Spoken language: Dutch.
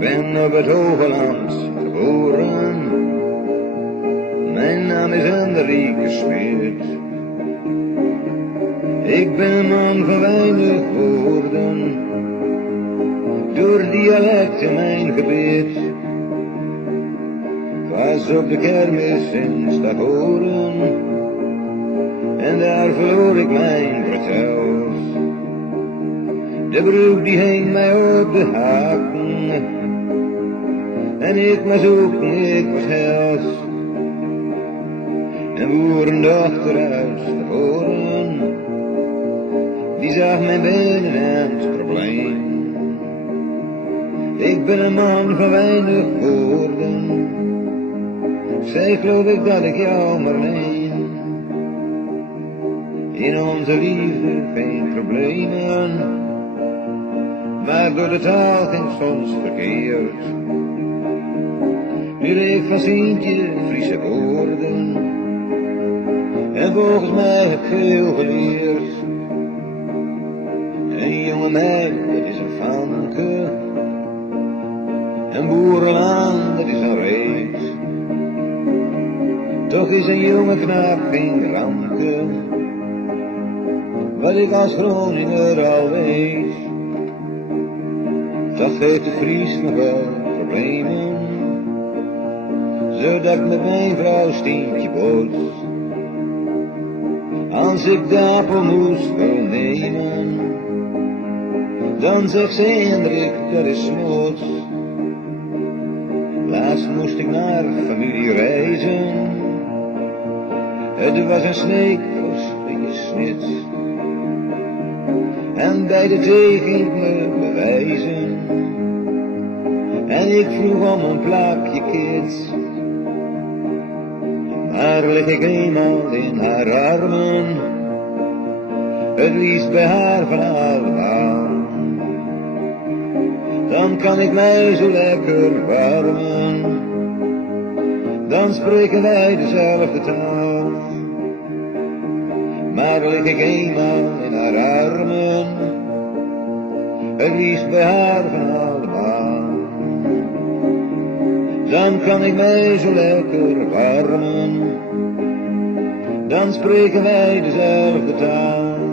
ben op het Hogeland geboren. Mijn naam is Hendrik Smit. Ik ben een man van weinig woorden, door dialect in mijn gebied. Was op de kermis in Stavoren en daar verloor ik mijn vertels. De broek die hing mij op de haken en ik was zoeken, ik was hels. En boerendochter uit Stavoren, die zag mijn benen en het probleem. Ik ben een man van weinig woorden, zij geloof ik dat ik jou maar meen. In onze liefde geen problemen, maar door de taal ging soms verkeerd. Nu leek van Sientje Friese woorden, en volgens mij heb ik veel geleerd. Een jonge meid, dat is een vanke, een boerenland, dat is een reet. Toch is een jonge knaap geen ramke, wat ik als Groninger al weet. Toch heeft de Fries nog wel problemen, zodat ik met mijn vrouw Stientje boot. Als ik de appelmoes wil nemen, dan zegt ze Hendrik, dat is snoot. Laatst moest ik naar familie reizen, het was een sneekroos gesnit. En bij de thee ging ik me bewijzen, en ik vroeg om een plakje kids. Maar lig ik eenmaal in haar armen, het liefst bij haar van allemaal. Dan kan ik mij zo lekker warmen, dan spreken wij dezelfde taal. Maar lig ik eenmaal in haar armen, het liefst bij haar van allemaal. Dan kan ik mij zo lekker warmen, dan spreken wij dezelfde taal.